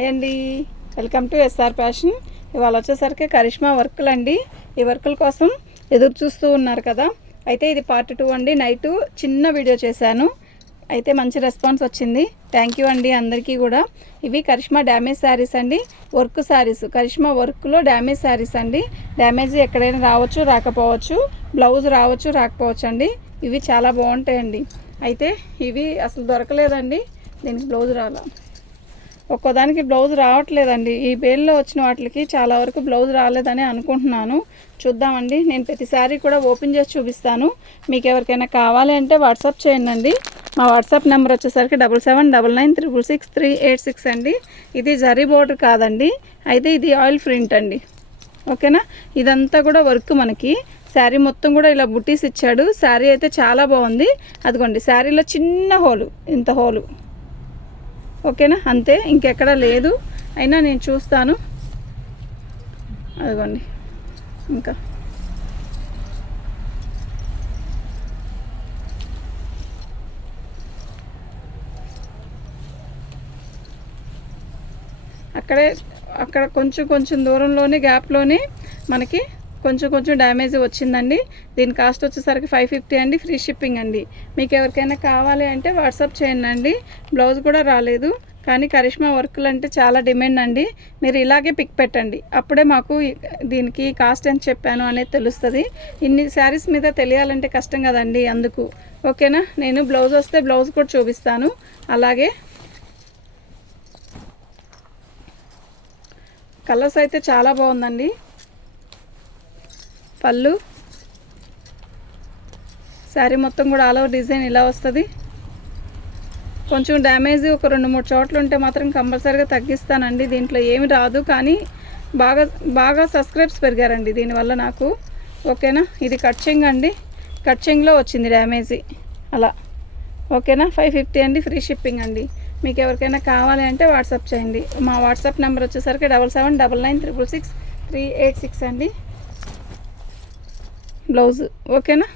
Hi అండి. Welcome to SR fashion. ఇవాళ వచ్చేసరికి కరిష్మా వర్కులు అండి. ఈ వర్కుల కోసం ఎదురు చూస్తూ ఉన్నారు కదా. అయితే ఇది పార్ట్ టూ అండి. నైట్ చిన్న వీడియో చేశాను. అయితే మంచి రెస్పాన్స్ వచ్చింది. థ్యాంక్ యూ అండి అందరికీ కూడా. ఇవి కరిష్మా డ్యామేజ్ శారీస్ అండి. వర్క్ శారీస్ కరిష్మా వర్క్లో డ్యామేజ్ శారీస్ అండి. డ్యామేజ్ ఎక్కడైనా రావచ్చు రాకపోవచ్చు. బ్లౌజ్ రావచ్చు రాకపోవచ్చు అండి. ఇవి చాలా బాగుంటాయండి. అయితే ఇవి అసలు దొరకలేదండి. దీనికి బ్లౌజ్ రాలా. ఒక్కోదానికి బ్లౌజ్ రావట్లేదండి. ఈ బేల్లో వచ్చిన వాటికి చాలా వరకు బ్లౌజ్ రాలేదని అనుకుంటున్నాను. చూద్దామండి. నేను ప్రతిసారి కూడా ఓపెన్ చేసి చూపిస్తాను. మీకు ఎవరికైనా కావాలి అంటే వాట్సాప్ చేయండి అండి. మా వాట్సాప్ నెంబర్ వచ్చేసరికి double seven double nine triple six three eight six అండి. ఇది జరీ బోర్డర్ కాదండి. అయితే ఇది ఆయిల్ ప్రింట్ అండి. ఓకేనా? ఇదంతా కూడా వర్క్ మనకి. శారీ మొత్తం కూడా ఇలా బుట్టీస్ ఇచ్చాడు. శారీ అయితే చాలా బాగుంది. అదిగోండి శారీలో చిన్న హోలు. ఇంత హోలు. ఓకేనా? అంతే ఇంకెక్కడా లేదు. అయినా నేను చూస్తాను. అదిగోండి. ఇంకా. అక్కడే అక్కడ కొంచెం కొంచెం దూరంలోనే గ్యాప్లోనే మనకి కొంచెం కొంచెం డ్యామేజ్ వచ్చిందండి. దీని కాస్ట్ వచ్చేసరికి ఫైవ్ ఫిఫ్టీ అండి. ఫ్రీ షిప్పింగ్ అండి. మీకు ఎవరికైనా కావాలి అంటే వాట్సాప్ చేయండి అండి. బ్లౌజ్ కూడా రాలేదు. కానీ కరిష్మా వర్కులు అంటే చాలా డిమాండ్ అండి. మీరు ఇలాగే పిక్ పెట్టండి. అప్పుడే మాకు దీనికి కాస్ట్ ఎంత చెప్పాను అనేది తెలుస్తుంది. ఇన్ని శారీస్ మీద తెలియాలంటే కష్టం కదండి అందుకు. ఓకేనా? నేను బ్లౌజ్ వస్తే బ్లౌజ్ కూడా చూపిస్తాను. అలాగే కలర్స్ అయితే చాలా బాగుందండి. పళ్ళు. శారీ మొత్తం కూడా ఆల్ ఓవర్ డిజైన్ ఇలా వస్తుంది. కొంచెం డ్యామేజ్ ఒక రెండు మూడు చోట్ల ఉంటే మాత్రం కంపల్సరీగా తగ్గిస్తానండి. దీంట్లో ఏమి రాదు కానీ బాగా బాగా సబ్స్క్రైబ్స్ పెరిగారండి దీనివల్ల నాకు. ఓకేనా? ఇది కట్చింగ్ అండి. కట్చింగ్లో వచ్చింది డ్యామేజ్. అలా. ఓకేనా? ఫైవ్ ఫిఫ్టీ అండి ఫ్రీ షిప్పింగ్ అండి. మీకు ఎవరికైనా కావాలి అంటే వాట్సాప్ చేయండి. మా వాట్సాప్ నెంబర్ వచ్చేసరికి double seven double nine triple six three eight six అండి. బ్లౌజ్ ఓకేనా?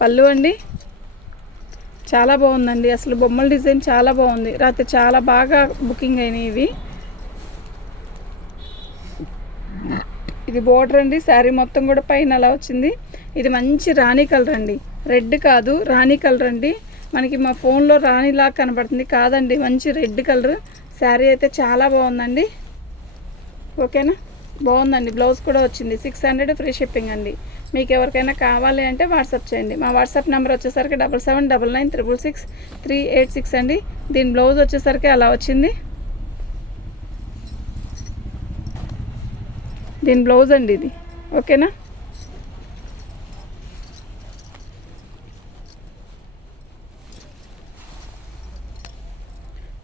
పళ్ళు అండి. చాలా బాగుందండి. అసలు బొమ్మల డిజైన్ చాలా బాగుంది. రాత్రి చాలా బాగా బుకింగ్ అయినాయి ఇవి. ఇది బోర్డర్ అండి. శారీ మొత్తం కూడా పైన అలా వచ్చింది. ఇది మంచి రాణి కలర్ అండి. రెడ్ కాదు రాణి కలర్ అండి. మనకి మా ఫోన్లో రాణిలా కనబడుతుంది. కాదండి మంచి రెడ్ కలర్. శారీ అయితే చాలా బాగుందండి. ఓకేనా? బాగుందండి. బ్లౌజ్ కూడా వచ్చింది. సిక్స్ హండ్రెడ్ ఫ్రీ షిప్పింగ్ అండి. మీకు ఎవరికైనా కావాలి అంటే వాట్సాప్ చేయండి. మా వాట్సాప్ నెంబర్ వచ్చేసరికి double seven double nine triple six three eight six అండి. దీని బ్లౌజ్ వచ్చేసరికి అలా వచ్చింది. దీని బ్లౌజ్ అండి ఇది. ఓకేనా?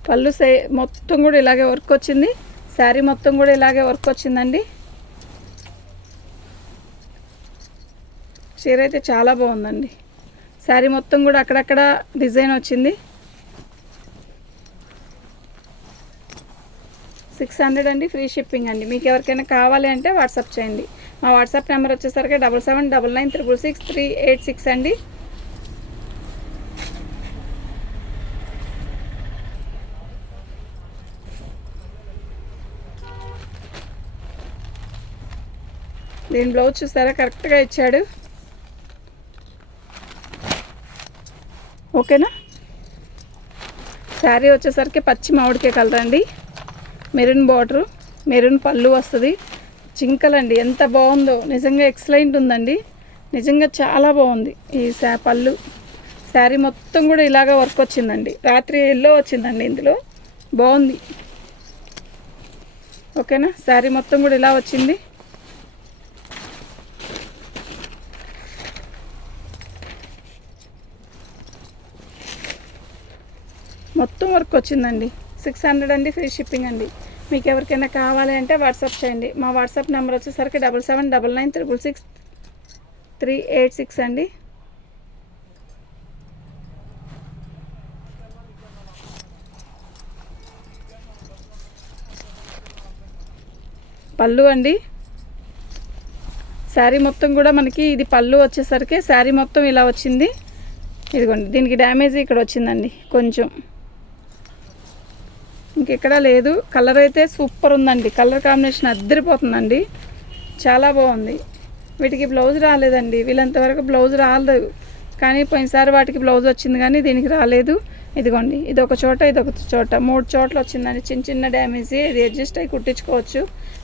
పళ్ళు సై మొత్తం కూడా ఇలాగే వర్క్ వచ్చింది. శారీ మొత్తం కూడా ఇలాగే వర్క్ వచ్చిందండి. చీర అయితే చాలా బాగుందండి. శారీ మొత్తం కూడా అక్కడక్కడ డిజైన్ వచ్చింది. సిక్స్ హండ్రెడ్ అండి ఫ్రీ షిప్పింగ్ అండి. మీకు ఎవరికైనా కావాలి అంటే వాట్సాప్ చేయండి. మా వాట్సాప్ నెంబర్ వచ్చేసరికి double seven double nine triple six three eight six అండి. దీని బ్లౌజ్ చూసారా? కరెక్ట్గా ఇచ్చాడు. ఓకేనా? శారీ వచ్చేసరికి పచ్చి మామిడికాయ కలర్ అండి. మెరూన్ బార్డరు మెరూన్ పళ్ళు వస్తుంది. చింకలండి ఎంత బాగుందో. నిజంగా ఎక్సలెంట్ ఉందండి. నిజంగా చాలా బాగుంది ఈ శా పళ్ళు. శారీ మొత్తం కూడా ఇలాగ వర్క్ వచ్చిందండి. రాత్రి ఎల్లో వచ్చిందండి ఇందులో. బాగుంది. ఓకేనా? శారీ మొత్తం కూడా ఇలా వచ్చింది. మొత్తం వర్క్ వచ్చిందండి. సిక్స్ హండ్రెడ్ అండి ఫ్రీ షిప్పింగ్ అండి. మీకు ఎవరికైనా కావాలి అంటే వాట్సాప్ చేయండి. మా వాట్సాప్ నెంబర్ వచ్చేసరికి double seven double nine triple six three eight six అండి. పళ్ళు అండి. శారీ మొత్తం కూడా మనకి ఇది పళ్ళు వచ్చేసరికి శారీ మొత్తం ఇలా వచ్చింది. ఇదిగోండి దీనికి డ్యామేజ్ ఇక్కడ వచ్చిందండి కొంచెం. ఇంకెక్కడా లేదు. కలర్ అయితే సూపర్ ఉందండి. కలర్ కాంబినేషన్ అద్దరిపోతుందండి. చాలా బాగుంది. వీటికి బ్లౌజ్ రాలేదండి. వీళ్ళంతవరకు బ్లౌజ్ రాలేదు. కానీ పోయినసారి వాటికి బ్లౌజ్ వచ్చింది కానీ దీనికి రాలేదు. ఇదిగోండి. ఇది ఒక చోట ఇది ఒక చోట. మూడు చోట్ల వచ్చిందండి. చిన్న చిన్న డ్యామేజ్ ఇది అడ్జస్ట్ అయ్యి కుట్టించుకోవచ్చు.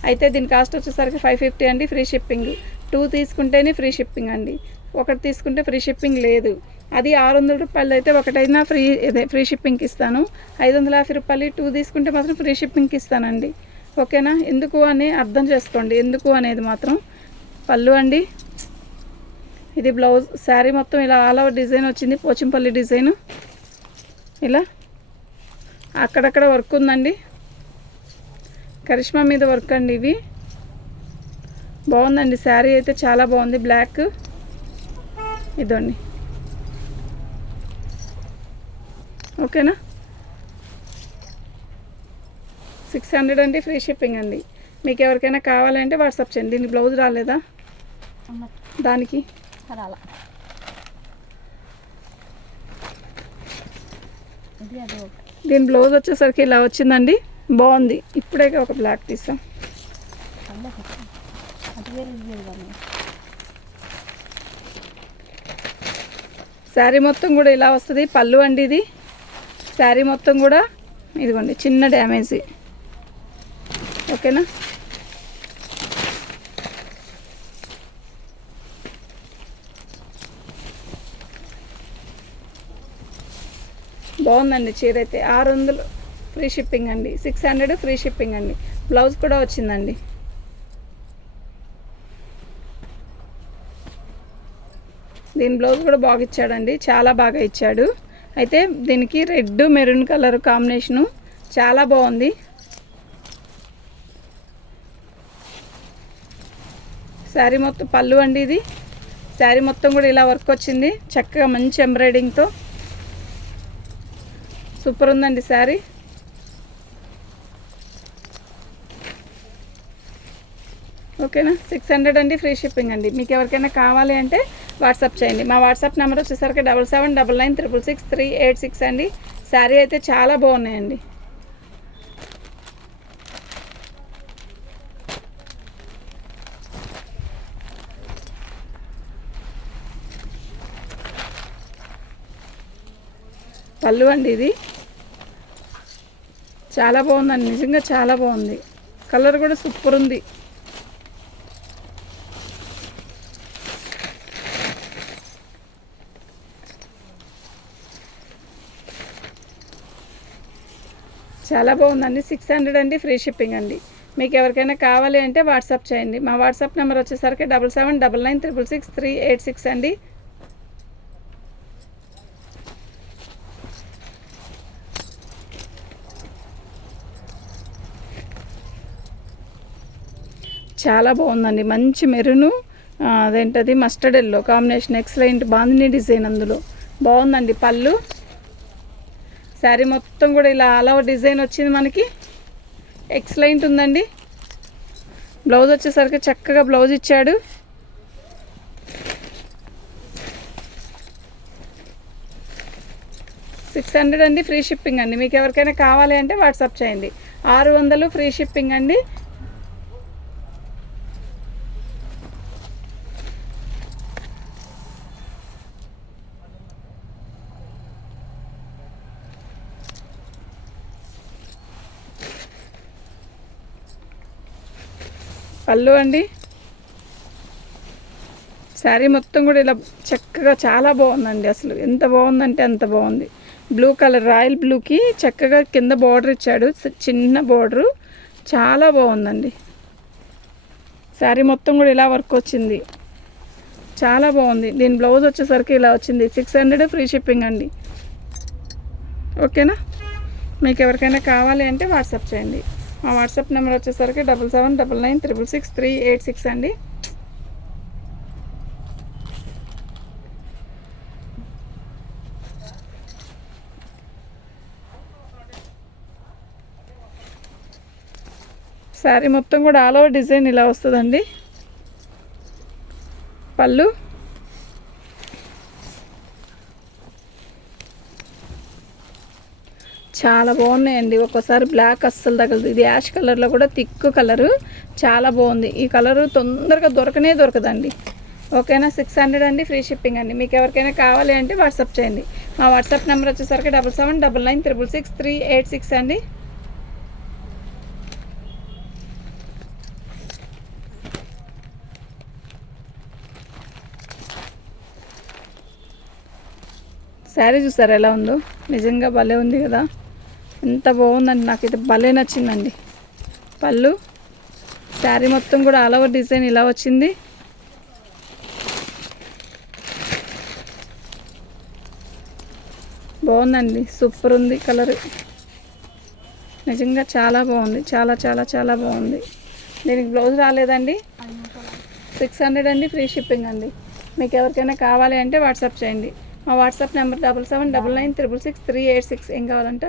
అయితే దీని కాస్ట్ వచ్చేసరికి ఫైవ్ ఫిఫ్టీ అండి. ఫ్రీ షిప్పింగ్ టూ తీసుకుంటేనే ఫ్రీ షిప్పింగ్ అండి. ఒకటి తీసుకుంటే ఫ్రీ షిప్పింగ్ లేదు. అది ఆరు వందల రూపాయలు అయితే ఒకటైనా ఫ్రీ ఇదే ఫ్రీ షిప్పింగ్కి ఇస్తాను. ఐదు వందల యాభై రూపాయలు టూ తీసుకుంటే మాత్రం ఫ్రీ షిప్పింగ్కి ఇస్తానండి. ఓకేనా? ఎందుకు అని అర్థం చేసుకోండి. ఎందుకు అనేది మాత్రం. పళ్ళు అండి. ఇది బ్లౌజ్ శారీ మొత్తం ఇలా ఆల్ ఓవర్ డిజైన్ వచ్చింది. పోచంపల్లి డిజైన్. ఇలా. అక్కడక్కడ వర్క్ ఉందండి. కరిష్మా మీద వర్క్ అండి ఇవి. బాగుందండి. శారీ అయితే చాలా బాగుంది. బ్లాక్. ఇదండి. ఓకేనా? సిక్స్ హండ్రెడ్ అండి ఫ్రీ షిప్పింగ్ అండి. మీకు ఎవరికైనా కావాలంటే వాట్సాప్ చేయండి. దీనికి బ్లౌజ్ రాలేదా? దానికి? రాల. దీని బ్లౌజ్ వచ్చేసరికి ఇలా వచ్చిందండి. బాగుంది. ఇప్పుడే ఒక బ్లాక్ తీసాం. శారీ మొత్తం కూడా ఇలా వస్తుంది. పళ్ళు అండి ఇది. శారీ మొత్తం కూడా ఇదిగోండి చిన్న డ్యామేజ్. ఓకేనా? బాగుందండి చీర అయితే. ఆరు వందలు ఫ్రీ షిప్పింగ్ అండి. సిక్స్ హండ్రెడ్ ఫ్రీ షిప్పింగ్ అండి. బ్లౌజ్ కూడా వచ్చిందండి. దీని బ్లౌజ్ కూడా బాగా ఇచ్చాడండి. చాలా బాగా ఇచ్చాడు. అయితే దీనికి రెడ్ మెరూన్ కలర్ కాంబినేషను చాలా బాగుంది. శారీ మొత్తం పళ్ళు అండి ఇది. శారీ మొత్తం కూడా ఇలా వర్క్ వచ్చింది. చక్కగా మంచి ఎంబ్రాయిడింగ్తో సూపర్ ఉందండి శారీ. ఓకేనా? సిక్స్ హండ్రెడ్ అండి ఫ్రీ షిప్పింగ్ అండి. మీకు ఎవరికైనా కావాలి అంటే వాట్సాప్ చేయండి. మా వాట్సాప్ నెంబర్ వచ్చేసరికి double seven double nine triple six three eight six అండి. శారీ అయితే చాలా బాగున్నాయండి. పళ్ళు అండి ఇది. చాలా బాగుందండి. నిజంగా చాలా బాగుంది. కలర్ కూడా సూపర్ ఉంది. చాలా బాగుందండి. సిక్స్ హండ్రెడ్ అండి ఫ్రీ షిప్పింగ్ అండి. మీకు ఎవరికైనా కావాలి అంటే వాట్సాప్ చేయండి. మా వాట్సాప్ నెంబర్ వచ్చేసరికి double seven double nine triple six three eight six అండి. చాలా బాగుందండి. మంచి మెరును అదేంటది? Mustard yellow combination excellent bandhani design అందులో. బాగుందండి పళ్ళు. శారీ మొత్తం కూడా ఇలా అలా డిజైన్ వచ్చింది మనకి. ఎక్సలెంట్ ఉందండి. బ్లౌజ్ వచ్చేసరికి చక్కగా బ్లౌజ్ ఇచ్చాడు. సిక్స్ హండ్రెడ్ అండి ఫ్రీ షిప్పింగ్ అండి. మీకు ఎవరికైనా కావాలి అంటే వాట్సాప్ చేయండి. ఆరు వందలు ఫ్రీ షిప్పింగ్ అండి. పళ్ళు అండి. శారీ మొత్తం కూడా ఇలా చక్కగా చాలా బాగుందండి అసలు. ఎంత బాగుందంటే అంత బాగుంది. బ్లూ కలర్ రాయల్ బ్లూకి చక్కగా కింద బార్డర్ ఇచ్చాడు. చిన్న బార్డరు చాలా బాగుందండి. శారీ మొత్తం కూడా ఇలా వర్క్ వచ్చింది. చాలా బాగుంది. దీని బ్లౌజ్ వచ్చేసరికి ఇలా వచ్చింది. సిక్స్ హండ్రెడ్ ఫ్రీ షిప్పింగ్ అండి. ఓకేనా మీకు ఎవరికైనా కావాలి అంటే వాట్సాప్ చేయండి. మా వాట్సాప్ నెంబర్ వచ్చేసరికి double seven double nine triple six three eight six అండి. శారీ మొత్తం కూడా ఆల్ ఓవర్ డిజైన్ ఇలా వస్తుందండి. పళ్ళు చాలా బాగున్నాయండి. ఒక్కోసారి బ్లాక్ అస్సలు తగలదు. ఇది యాష్ కలర్లో కూడా థిక్ కలరు చాలా బాగుంది. ఈ కలరు తొందరగా దొరకనే దొరకదండి. ఓకేనా? సిక్స్ హండ్రెడ్ అండి. ఫ్రీ షిప్పింగ్ అండి. మీకు ఎవరికైనా కావాలి అంటే వాట్సాప్ చేయండి. మా వాట్సాప్ నెంబర్ వచ్చేసరికి double seven double nine triple six three eight six అండి. శారీ చూసారా ఎలా ఉందో? నిజంగా భలే ఉంది కదా. ఎంత బాగుందండి. నాకైతే భలే నచ్చిందండి. పళ్ళు శారీ మొత్తం కూడా ఆల్ ఓవర్ డిజైన్ ఇలా వచ్చింది. బాగుందండి. సూపర్ ఉంది కలర్. నిజంగా చాలా బాగుంది. చాలా చాలా చాలా బాగుంది. దీనికి బ్లౌజ్ రాలేదండి. సిక్స్ హండ్రెడ్ అండి ఫ్రీ షిప్పింగ్ అండి. మీకు ఎవరికైనా కావాలి అంటే వాట్సాప్ చేయండి. మా WhatsApp number double seven double nine triple six three eight six ఏం కావాలంటే?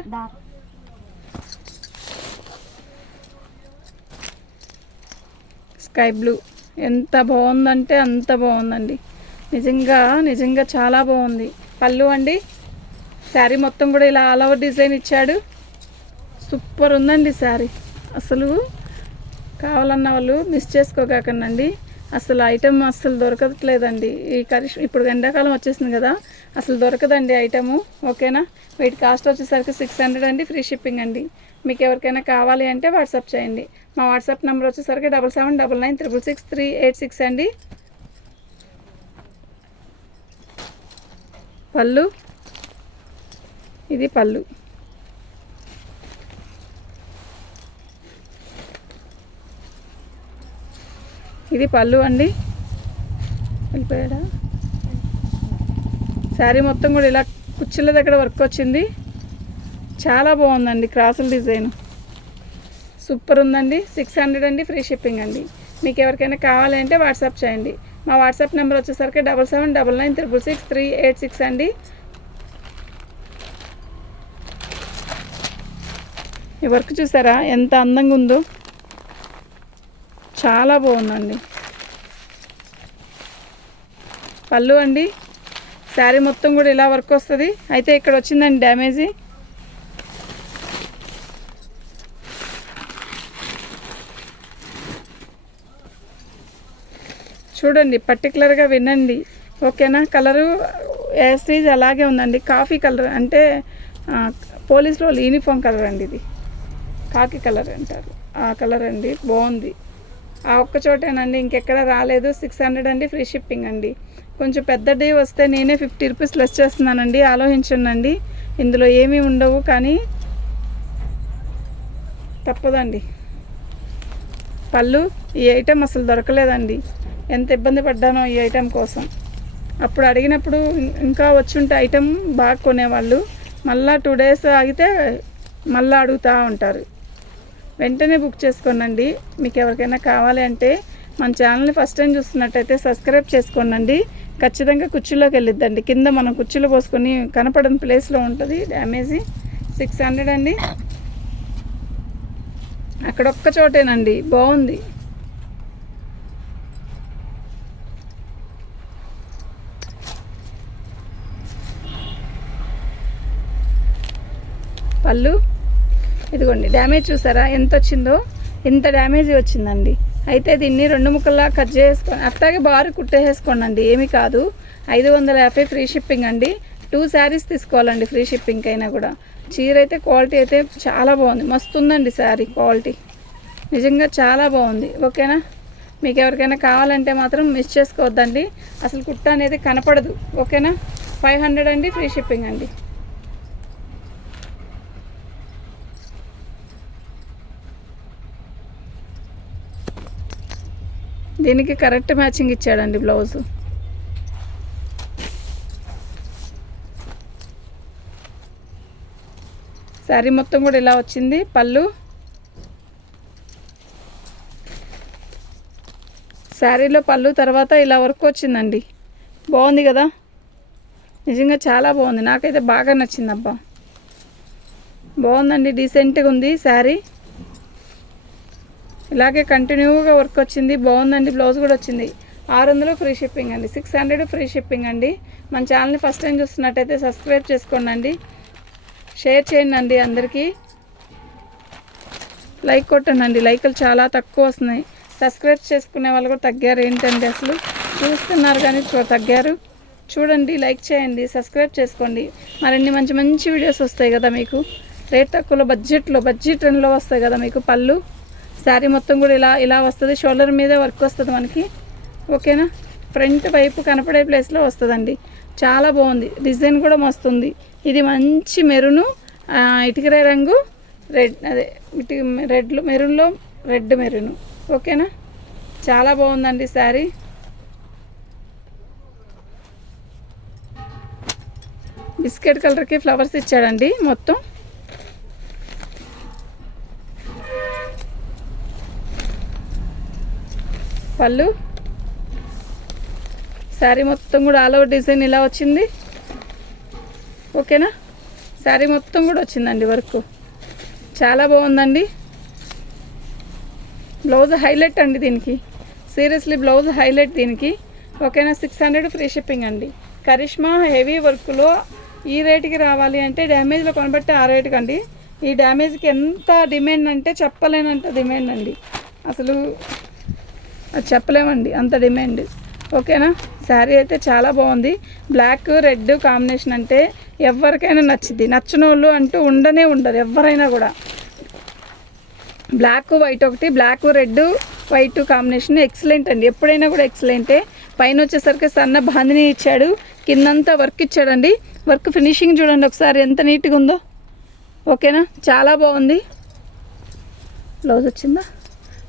Sky blue. ఎంత బాగుందంటే అంత బాగుందండి. నిజంగా నిజంగా చాలా బాగుంది. పళ్ళు అండి. శారీ మొత్తం కూడా ఇలా ఆల్ ఓవర్ డిజైన్ ఇచ్చాడు. సూపర్ ఉందండి శారీ. అసలు కావాలన్న వాళ్ళు మిస్ చేసుకోకండి అసలు ఐటమ్ అసలు దొరకట్లేదండి. ఈ కరిష్ ఇప్పుడు ఎండాకాలం వచ్చేసింది కదా అసలు దొరకదండి ఐటము. ఓకేనా? వీటి కాస్ట్ వచ్చేసరికి సిక్స్ హండ్రెడ్ అండి ఫ్రీ షిప్పింగ్ అండి. మీకు ఎవరికైనా కావాలి అంటే వాట్సాప్ చేయండి. మా వాట్సాప్ నెంబర్ వచ్చేసరికి double seven double nine triple six three eight six అండి. పళ్ళు. ఇది పళ్ళు. ఇది పళ్ళు అండి. వెళ్ళిపోయాడా? శారీ మొత్తం కూడా ఇలా కుచ్చిళ్ళ దగ్గర వర్క్ వచ్చింది. చాలా బాగుందండి క్రాసుల డిజైన్. సూపర్ ఉందండి. సిక్స్ హండ్రెడ్ అండి ఫ్రీ షిప్పింగ్ అండి. మీకు ఎవరికైనా కావాలి అంటే వాట్సాప్ చేయండి. మా వాట్సాప్ నెంబర్ వచ్చేసరికి double seven double nine triple six three eight six అండి. ఈ వర్క్ చూసారా? ఎంత అందంగా ఉందో. చాలా బాగుందండి. పళ్ళు అండి. శారీ మొత్తం కూడా ఇలా వర్క్ వస్తుంది. అయితే ఇక్కడ వచ్చిందండి డ్యామేజీ. చూడండి పర్టికులర్గా వినండి. ఓకేనా కలరు యాస్టీజ్ అలాగే ఉందండి. కాఫీ కలర్ అంటే ఆ, పోలీసులో యూనిఫామ్ కలర్ అండి ఇది. కాకి కలర్ అంటారు. ఆ కలర్ అండి. బాగుంది. ఆ ఒక్క చోటేనండి ఇంకెక్కడ రాలేదు. సిక్స్ హండ్రెడ్ అండి ఫ్రీ షిప్పింగ్ అండి. కొంచెం పెద్దది వస్తే నేనే ఫిఫ్టీ రూపీస్ లెస్ చేస్తున్నానండి. ఆలోచించండి ఇందులో ఏమీ ఉండవు కానీ తప్పదండి. పళ్ళు ఈ ఐటెం అసలు దొరకలేదండి. ఎంత ఇబ్బంది పడ్డానో ఈ ఐటెం కోసం. అప్పుడు అడిగినప్పుడు ఇంకా వచ్చుంటే ఐటెం బాగా కొనేవాళ్ళు. మళ్ళా టూ డేస్ ఆగితే మళ్ళీ అడుగుతూ ఉంటారు. వెంటనే బుక్ చేసుకోనండి. మీకు ఎవరికైనా కావాలి అంటే మన ఛానల్ని ఫస్ట్ టైం చూస్తున్నట్టయితే సబ్స్క్రైబ్ చేసుకోనండి. ఖచ్చితంగా కుర్చీలోకి వెళ్ళిద్దండి. కింద మనం కుర్చీలో పోసుకొని కనపడని ప్లేస్లో ఉంటుంది. డ్యామేజీ సిక్స్ హండ్రెడ్ అండి. అక్కడ ఒక్క చోటేనండి. బాగుంది. పళ్ళు. ఇదిగోండి డ్యామేజ్ చూసారా? ఎంత వచ్చిందో ఎంత డ్యామేజ్ వచ్చిందండి. అయితే దీన్ని రెండు ముక్కల్లా కట్ చేసుకొని అట్లాగే బారు కుట్టేసేసుకోండి అండి ఏమీ కాదు. ఐదు వందల యాభై ఫ్రీ షిప్పింగ్ అండి. టూ శారీస్ తీసుకోవాలండి ఫ్రీ షిప్పింగ్ అయినా కూడా. చీర అయితే క్వాలిటీ అయితే చాలా బాగుంది. మస్తు ఉందండి శారీ క్వాలిటీ నిజంగా చాలా బాగుంది. ఓకేనా? మీకు ఎవరికైనా కావాలంటే మాత్రం మిస్ చేసుకోవద్దండి. అసలు కుట్ట అనేది కనపడదు. ఓకేనా? ఫైవ్ హండ్రెడ్ అండి ఫ్రీ షిప్పింగ్ అండి. దీనికి కరెక్ట్ మ్యాచింగ్ ఇచ్చాడండి బ్లౌజ్. శారీ మొత్తం కూడా ఇలా వచ్చింది పళ్ళు. శారీలో పళ్ళు తర్వాత ఇలా వర్క్ వచ్చిందండి. బాగుంది కదా? నిజంగా చాలా బాగుంది. నాకైతే బాగా నచ్చింది అబ్బా బాగుందండి డీసెంట్గా ఉంది శారీ ఇలాగే కంటిన్యూగా వర్క్ వచ్చింది. బాగుందండి. బ్లౌజ్ కూడా వచ్చింది. ఆరు వందలు ఫ్రీ షిప్పింగ్ అండి. సిక్స్ హండ్రెడ్ ఫ్రీ షిప్పింగ్ అండి. మన ఛానల్ని ఫస్ట్ టైం చూస్తున్నట్టయితే సబ్స్క్రైబ్ చేసుకోండి షేర్ చేయండి అండి అందరికీ. లైక్ కొట్టండి. లైకులు చాలా తక్కువ వస్తున్నాయి. సబ్స్క్రైబ్ చేసుకునే వాళ్ళు కూడా తగ్గారు. ఏంటండి అసలు? చూస్తున్నారు కానీ చూ- తగ్గారు. చూడండి. లైక్ చేయండి. సబ్స్క్రైబ్ చేసుకోండి. మరిన్ని మంచి మంచి వీడియోస్ వస్తాయి కదా మీకు. రేట్ తక్కువలో బడ్జెట్లో బడ్జెట్ వస్తాయి కదా మీకు పళ్ళు. శారీ మొత్తం కూడా ఇలా ఇలా వస్తుంది. షోల్డర్ మీదే వర్క్ వస్తుంది మనకి. ఓకేనా? ఫ్రంట్ వైపు కనపడే ప్లేస్లో వస్తుందండి. చాలా బాగుంది. డిజైన్ కూడా మస్తుంది. ఇది మంచి మెరును ఇటుకరే రంగు రెడ్ అదే ఇటు రెడ్లు మెరూన్లో రెడ్ మెరూన్. ఓకేనా? చాలా బాగుందండి శారీ బిస్కెట్ కలర్కి ఫ్లవర్స్ ఇచ్చాడండి మొత్తం. పళ్ళు. శారీ మొత్తం కూడా ఆల్ ఓవర్ డిజైన్ ఇలా వచ్చింది. ఓకేనా? శారీ మొత్తం కూడా వచ్చిందండి వర్క్. చాలా బాగుందండి. బ్లౌజ్ హైలైట్ అండి దీనికి. సీరియస్లీ బ్లౌజ్ హైలైట్ దీనికి. ఓకేనా? సిక్స్ హండ్రెడ్ ఫ్రీ షిప్పింగ్ అండి. కరిష్మా హెవీ వర్క్లో ఈ రేటుకి రావాలి అంటే డ్యామేజ్లో కొనబట్టి ఆ రేటుకి అండి. ఈ డ్యామేజ్కి ఎంత డిమాండ్ అంటే చెప్పలేనంత డిమాండ్ అండి. అసలు అది చెప్పలేమండి అంత డిమాండ్ ఓకేనా? శారీ అయితే చాలా బాగుంది. బ్లాక్ రెడ్ కాంబినేషన్ అంటే ఎవరికైనా నచ్చింది నచ్చినోళ్ళు అంటూ ఉండనే ఉండరు ఎవరైనా కూడా. బ్లాక్ వైట్ ఒకటి black red white combination excellent అండి. ఎప్పుడైనా కూడా ఎక్సలెంటే పైన వచ్చేసరికి సన్న బాందిని ఇచ్చాడు. కిందంతా వర్క్ ఇచ్చాడండి. వర్క్ ఫినిషింగ్ చూడండి ఒకసారి ఎంత నీట్గా ఉందో. ఓకేనా? చాలా బాగుంది. బ్లౌజ్ వచ్చిందా?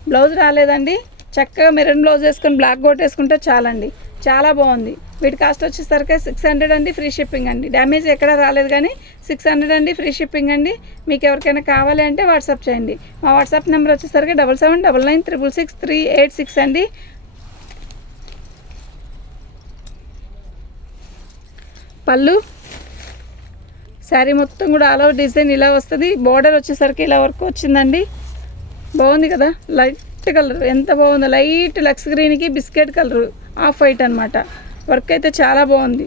బ్లౌజ్ రాలేదండి. చక్కగా మెరూన్ బ్లౌజ్ వేసుకొని బ్లాక్ కోట్ వేసుకుంటే చాలండి. చాలా బాగుంది. వీటి కాస్ట్ వచ్చేసరికి సిక్స్ హండ్రెడ్ అండి ఫ్రీ షిప్పింగ్ అండి. డ్యామేజ్ ఎక్కడ రాలేదు కానీ సిక్స్ హండ్రెడ్ అండి ఫ్రీ షిప్పింగ్ అండి. మీకు ఎవరికైనా కావాలి అంటే వాట్సాప్ చేయండి. మా వాట్సాప్ నెంబర్ వచ్చేసరికి double seven double nine triple six three eight six అండి. పళ్ళు. శారీ మొత్తం కూడా ఆల్ ఓవర్ డిజైన్ ఇలా వస్తుంది. బోర్డర్ వచ్చేసరికి ఇలా వర్క్ వచ్చిందండి. బాగుంది కదా? Light colour. ఎంత బాగుందో. లైట్ లక్స్ గ్రీన్కి బిస్కెట్ కలర్. ఆఫ్ వైట్ అనమాట వర్క్ అయితే చాలా బాగుంది.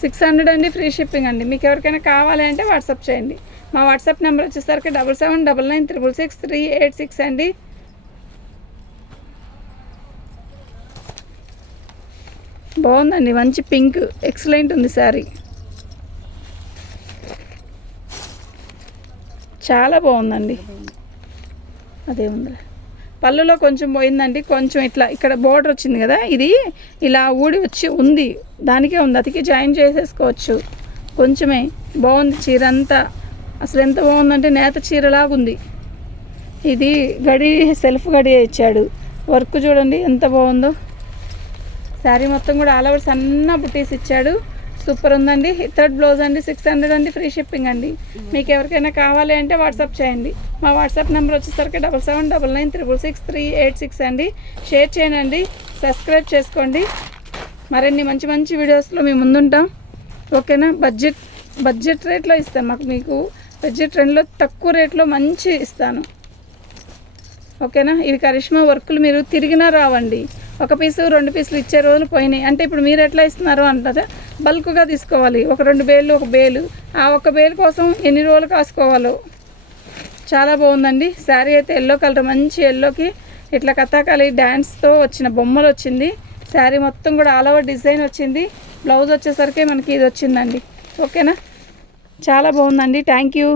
సిక్స్ హండ్రెడ్ అండి ఫ్రీ షిప్పింగ్ అండి. మీకు ఎవరికైనా కావాలి అంటే వాట్సాప్ చేయండి. మా వాట్సాప్ నెంబర్ వచ్చేసరికి double seven double nine triple six three eight six అండి. బాగుందండి. మంచి పింక్. ఎక్సలెంట్ ఉంది శారీ. చాలా బాగుందండి. అదే ఉందిలే. పళ్ళులో కొంచెం పోయిందండి కొంచెం ఇట్లా ఇక్కడ బోర్డర్ వచ్చింది కదా ఇది ఇలా ఊడి వచ్చి ఉంది. దానికే ఉంది అతికి జాయిన్ చేసేసుకోవచ్చు. కొంచెమే బాగుంది చీర అంతా. అసలు ఎంత బాగుందంటే నేత చీరలాగుంది ఇది గడి సెల్ఫ్ గడి ఇచ్చాడు. వర్క్ చూడండి ఎంత బాగుందో. శారీ మొత్తం కూడా ఆల్ ఓవర్ సన్న బుటీస్ ఇచ్చాడు. సూపర్ ఉందండి. థర్డ్ బ్లౌజ్ అండి సిక్స్ హండ్రెడ్ అండి ఫ్రీ షిప్పింగ్ అండి. మీకు ఎవరికైనా కావాలి అంటే వాట్సాప్ చేయండి. మా వాట్సాప్ నెంబర్ వచ్చేసరికి double seven double nine triple six three eight six అండి. షేర్ చేయండి సబ్స్క్రైబ్ చేసుకోండి. మరిన్ని మంచి మంచి వీడియోస్లో మేము ముందుంటాం. ఓకేనా? బడ్జెట్ బడ్జెట్ రేట్లో ఇస్తాను మాకు మీకు. బడ్జెట్ ట్రెండ్లో తక్కువ రేట్లో మంచి ఇస్తాను. ఓకేనా? ఇది కరిష్మా వర్కులు మీరు తిరిగినా రావండి. ఒక పీసు రెండు పీసులు ఇచ్చే రోజులు పోయినాయి. అంటే ఇప్పుడు మీరు ఎట్లా ఇస్తున్నారు అంటారా? బల్క్గా తీసుకోవాలి. ఒక రెండు బేలు ఒక బేలు. ఆ ఒక బేలు కోసం ఎన్ని రోజులు కాసుకోవాలో? చాలా బాగుందండి. శారీ అయితే ఎల్లో కలర్ మంచి ఎల్లోకి ఇట్లా కథాకళి డ్యాన్స్తో వచ్చిన బొమ్మలు వచ్చింది. శారీ మొత్తం కూడా ఆల్ ఓవర్ డిజైన్ వచ్చింది. బ్లౌజ్ వచ్చేసరికి మనకి ఇది వచ్చిందండి. ఓకేనా? చాలా బాగుందండి. Thank you.